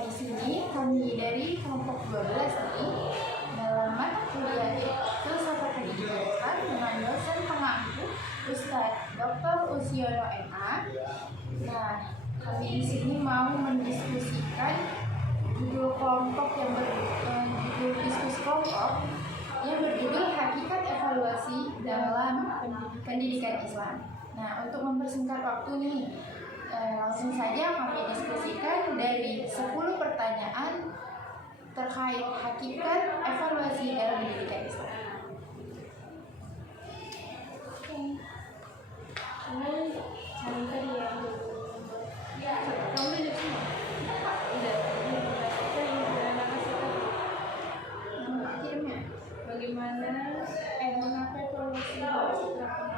di sini kami dari kelompok 12 nih dalam mata kuliah Filsafat Pendidikan dengan dosen pengampu Ustadz Dr. Usiono MA. Nah, kami di sini mau mendiskusikan judul diskusi kelompok yang berjudul Hakikat Evaluasi dalam Pendidikan Islam. Nah, untuk mempersingkat waktu nih, langsung saja kami diskusikan dari 10 pertanyaan terkait hakikat evaluasi dalam pendidikan Islam. Bagaimana mengapa evaluasi harus diterapkan?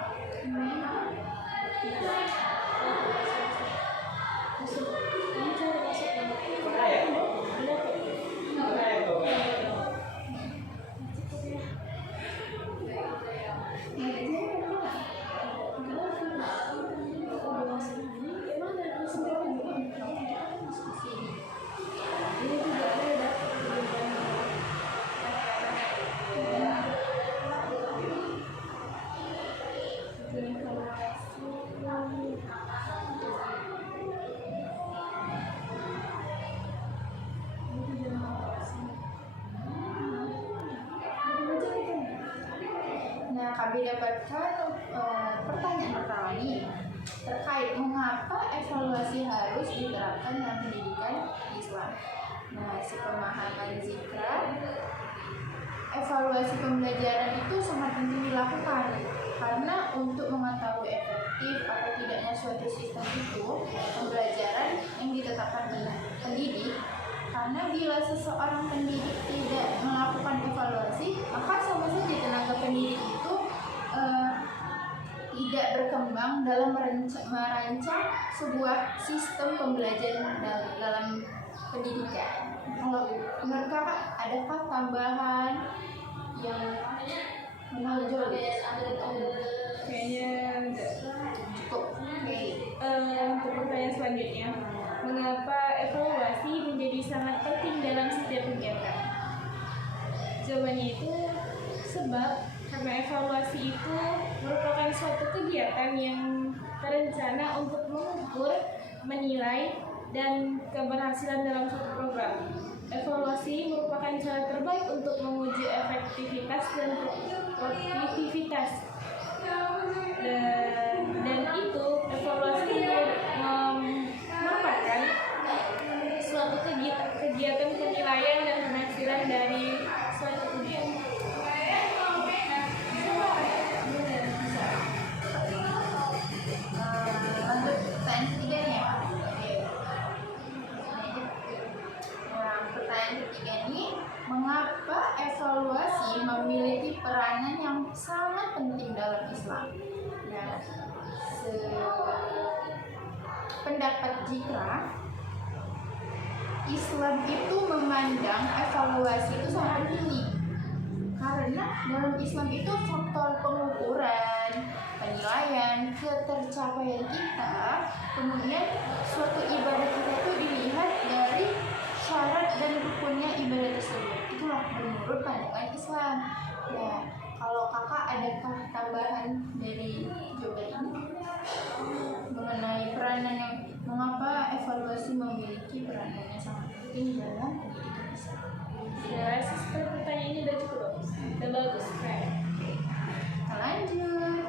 Kami dapatkan pertanyaan pertama ini terkait mengapa evaluasi harus diterapkan dalam pendidikan Islam. Nah, sepemahaman Zikra, evaluasi pembelajaran itu sangat penting dilakukan karena untuk mengetahui efektif atau tidaknya suatu sistem itu pembelajaran yang ditetapkan pendidik. Karena bila seseorang pendidik tidak melakukan evaluasi, maka sama saja tenaga pendidik itu tidak berkembang dalam merancang sebuah sistem pembelajaran dalam pendidikan. Kalau menurut kakak, adakah tambahan yang menonjol? Kayaknya cukup. Untuk pertanyaan selanjutnya, mengapa evaluasi menjadi sangat penting dalam setiap kegiatan? Jawabannya itu sebab karena evaluasi itu merupakan suatu kegiatan yang terencana untuk mengukur, menilai, dan keberhasilan dalam suatu program. Evaluasi merupakan cara terbaik untuk menguji efektivitas dan produktivitas. Dan itu evaluasi merupakan suatu kegiatan penilaian dan penafsiran dari suatu kegiatan. Lanjut pertanyaan ketiga nih ya. Nah, pertanyaan ketiga ini, mengapa evaluasi memiliki peranan yang sangat penting dalam Islam? Nah, pendapat Zikra, Islam itu memandang evaluasi itu sangat penting karena dalam Islam itu faktor pengukuran, penilaian, ketercapaian kita, kemudian suatu ibadah kita itu dilihat dari syarat dan rukunnya ibadah tersebut. Itulah menurut pandangan Islam. Ya, kalau kakak adakah tambahan dari jawaban ini mengenai peranan yang mengapa evaluasi memiliki peranan yang sangat penting dalam pendidikan Islam? Ya, sistem pertanyaan ini udah cukup bagus, keren. Lanjut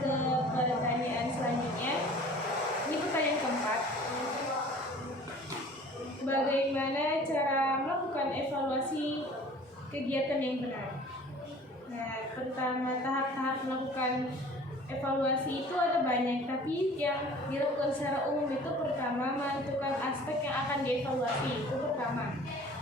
ke pertanyaan selanjutnya. Ini pertanyaan keempat. Bagaimana cara melakukan evaluasi kegiatan yang benar? Nah, pertama tahap-tahap melakukan evaluasi itu ada banyak, tapi yang dilakukan secara umum itu pertama menentukan aspek yang akan dievaluasi, itu pertama.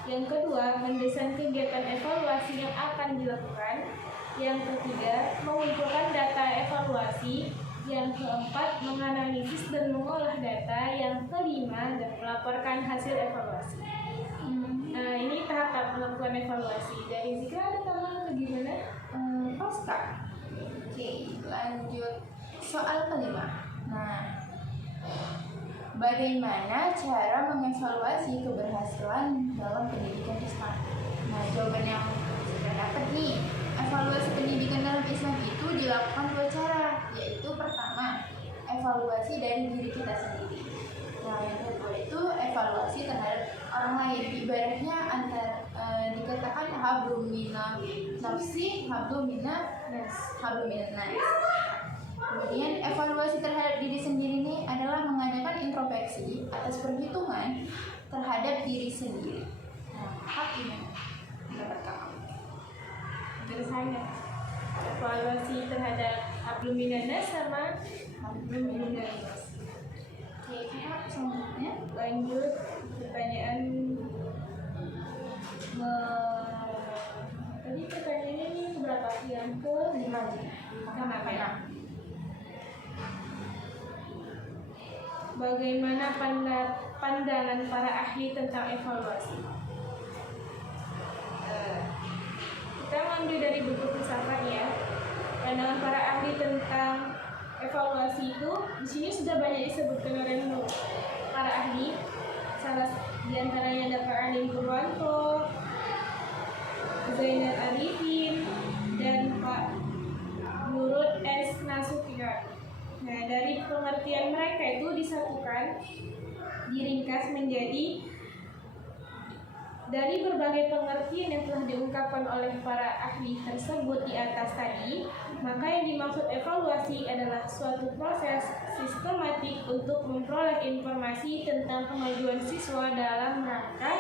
Yang kedua, mendesain kegiatan evaluasi yang akan dilakukan. Yang ketiga, mengumpulkan data evaluasi. Yang keempat, menganalisis dan mengolah data. Yang kelima, dan melaporkan hasil evaluasi. Nah, ini tahap-tahap melakukan evaluasi. Dari Zikra ada tambahan atau gimana? Pasca. Oke, lanjut soal kelima. Nah, bagaimana cara mengevaluasi keberhasilan dalam pendidikan Islam? Nah, jawaban yang sudah dapat nih, evaluasi pendidikan dalam Islam itu dilakukan dua cara, yaitu pertama, evaluasi dari diri kita sendiri. Nah, yang kedua itu evaluasi terhadap orang lain. Ibaratnya dikatakan hablum minan nafsi, hablum minan nas. Kemudian evaluasi terhadap diri sendiri ini adalah mengadakan introspeksi atas perhitungan terhadap diri sendiri. Nah, hak ini mendapat kamu. Terus saya evaluasi terhadap hablum minan nas sama hablum minan nas. Oke, kakak selanjutnya. Lanjut pertanyaan tadi pertanyaannya ini berapa? Yang ke-5 ya? Bagaimana pandangan para ahli tentang evaluasi? Kita mengambil dari buku filsafat ya. Pandangan para ahli tentang evaluasi itu di sini sudah banyak disebutkan oleh para ahli. Salah diantaranya ada Pak Alim Purwanto, Zainal Arifin, dan Pak Nurul S. Nasution. Nah, dari pengertian mereka itu disatukan, diringkas menjadi dari berbagai pengertian yang telah diungkapkan oleh para ahli tersebut di atas tadi, maka yang dimaksud evaluasi adalah suatu proses sistematik untuk memperoleh informasi tentang kemajuan siswa dalam rangka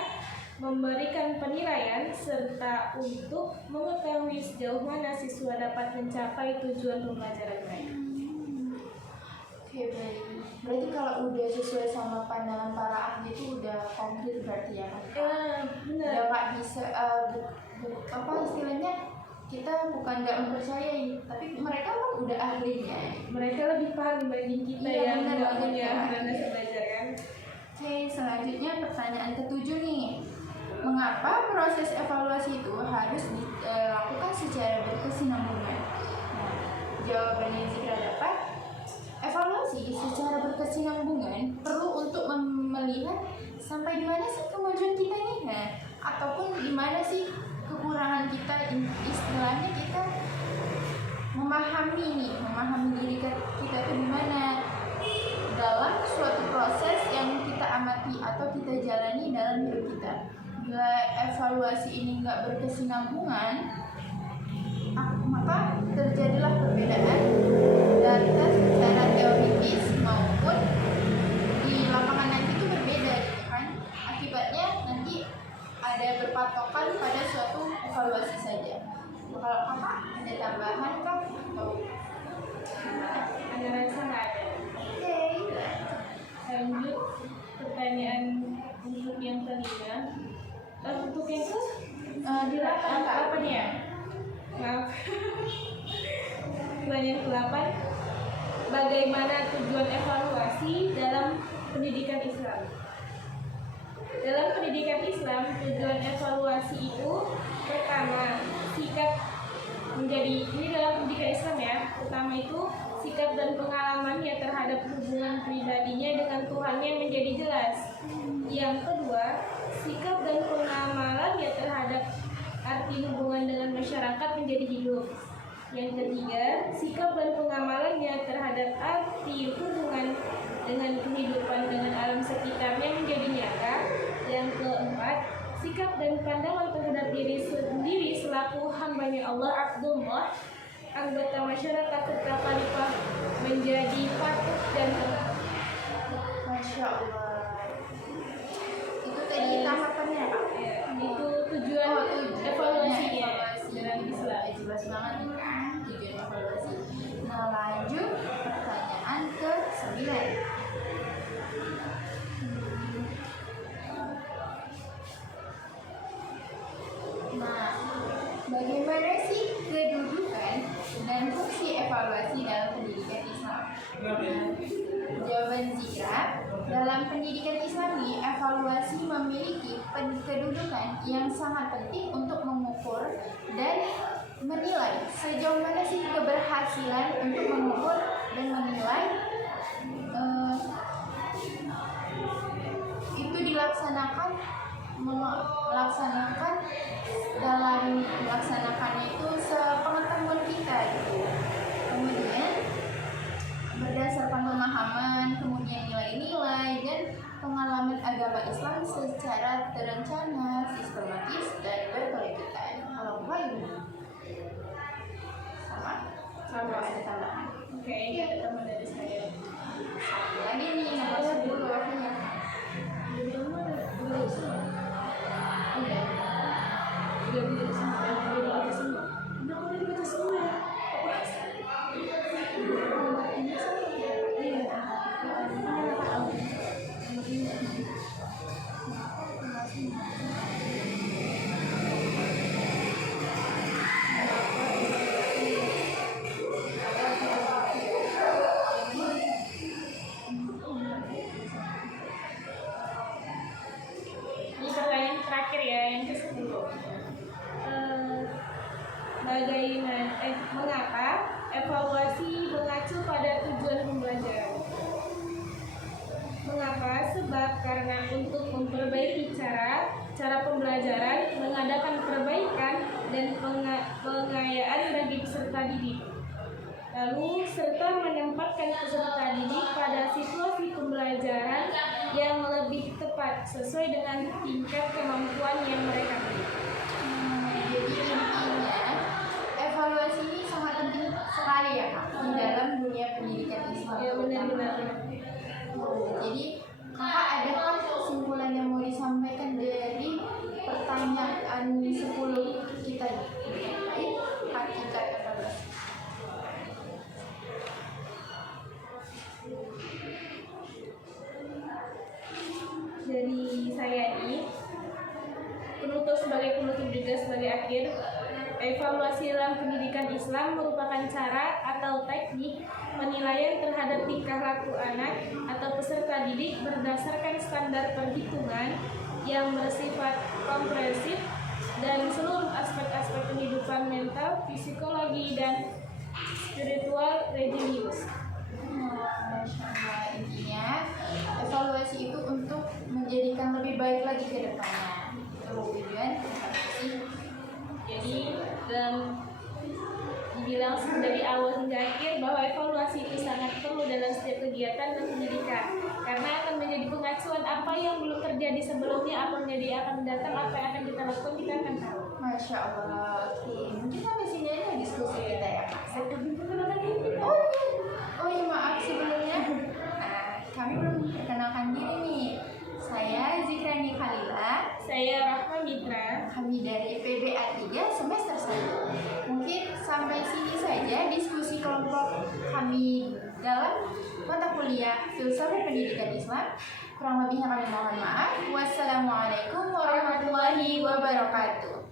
memberikan penilaian serta untuk mengetahui sejauh mana siswa dapat mencapai tujuan pembelajaran mereka. Oke, baik. Berarti kalau udah sesuai sama pandangan para ahli itu udah konkret berarti ya kan? Benar. Udah nggak bisa apa istilahnya, kita bukan nggak mempercayai, tapi mereka kan udah ahlinya. Mereka lebih paham dibanding kita yang nggak punya dasar belajar kan. Oke, selanjutnya pertanyaan ketujuh nih. Mengapa proses evaluasi itu harus dilakukan secara berkesinambungan? Nah, jawabannya jika dapat, evaluasi secara berkesinambungan perlu untuk melihat sampai di mana sih kemajuan kita nih, nah, ataupun di mana sih kekurangan kita, istilahnya kita memahami diri kita itu di mana dalam suatu proses yang kita amati atau kita jalani dalam hidup kita. Bila evaluasi ini nggak berkesinambungan, maka terjadilah perbedaan data secara teoritis maupun di lapangan nanti itu berbeda gitu kan. Akibatnya nanti ada berpatokan pada suatu evaluasi saja. Kalau kakak ada tambahan kah atau Ada rasa nggak ada? oke? Lanjut pertanyaan untuk yang kelima. Untuk yang ke apa nih ya? Maaf. Pertanyaan ke-8. Bagaimana tujuan evaluasi dalam pendidikan Islam? Dalam pendidikan Islam, tujuan evaluasi itu pertama, sikap menjadi ini dalam pendidikan Islam ya. Pertama itu sikap dan pengalamannya terhadap hubungan pribadinya dengan Tuhannya menjadi jelas. Yang kedua, sikap dan pengamalannya terhadap arti hubungan dengan masyarakat menjadi hidup. Yang ketiga, sikap dan pengamalannya terhadap arti hubungan dengan kehidupan dengan alam sekitarnya menjadi nyata. Yang keempat, sikap dan pandangan terhadap diri sendiri selaku hambanya Allah, Abdullah, anggota masyarakat serta khalifah menjadi patuh dan taat. Masya Allah. Itu tadi tahapannya Pak? Ya, itu tujuan evaluasinya dalam Islam. Jelas banget nih kan tujuan evaluasi. Nah, lanjut pertanyaan ke-9. Nah, bagaimana sih kedudukan dan fungsi evaluasi dalam pendidikan Islam? Nah, jawaban Zikra, dalam pendidikan Islami, evaluasi memiliki kedudukan yang sangat penting untuk mengukur dan menilai sejauh mana sih keberhasilan untuk mengukur dan menilai melaksanakannya itu sepengetahuan kita gitu. Kemudian berdasarkan pemahaman, kemudian nilai-nilai dan pengalaman agama Islam secara terencana, sistematis dan berkelanjutan. Kalau Bapak sama ada tambahan. Oke, ada teman dari saya. Satu lagi nih, nomor 10 waktunya. Ini pertanyaan terakhir ya, yang ke-10. Mengapa evaluasi mengacu pada tujuan pembelajaran? Mengapa? Sebab karena untuk memperbaiki cara pembelajaran, mengadakan perbaikan dan pengayaan bagi peserta didik. Lalu serta menempatkan peserta didik pada situasi pembelajaran yang lebih tepat sesuai dengan tingkat kemampuan yang mereka miliki. Jadi intinya evaluasi ini sangat penting sekali ya Kak di dalam dunia pendidikan Islam. Ya benar-benar. Jadi Kakak adakah kesimpulan yang mau disampaikan dari pertanyaan 10 kita terkait hakikat evaluasi? Dari saya ini sebagai penutup juga sebagai akhir, evaluasi dalam pendidikan Islam merupakan cara atau teknik penilaian terhadap tingkah laku anak atau peserta didik berdasarkan standar perhitungan yang bersifat komprehensif dan seluruh aspek-aspek kehidupan mental, psikologi, dan spiritual religius. Masya Allah, intinya evaluasi itu untuk menjadikan lebih baik lagi ke depannya. Kemudian jadi dibilang dari awal hingga akhir bahwa evaluasi itu sangat perlu dalam setiap kegiatan dan pendidikan karena akan menjadi pengacuan apa yang belum terjadi sebelumnya, apa yang akan mendatang, apa yang akan kita lakukan, kita akan tahu. Masya Allah. Mungkin sampai sini aja diskusi kita ya Kak. Oh iya maaf sebelumnya. Kami belum perkenalkan diri nih. Saya Zikrani Khalila. Saya Rahma Mitra. Kami dari PBA 3 semester 1. Mungkin sampai sini saja diskusi kelompok kami dalam mata kuliah Filsafat Pendidikan Islam. Kurang lebihnya kami mohon maaf. Wassalamualaikum warahmatullahi wabarakatuh.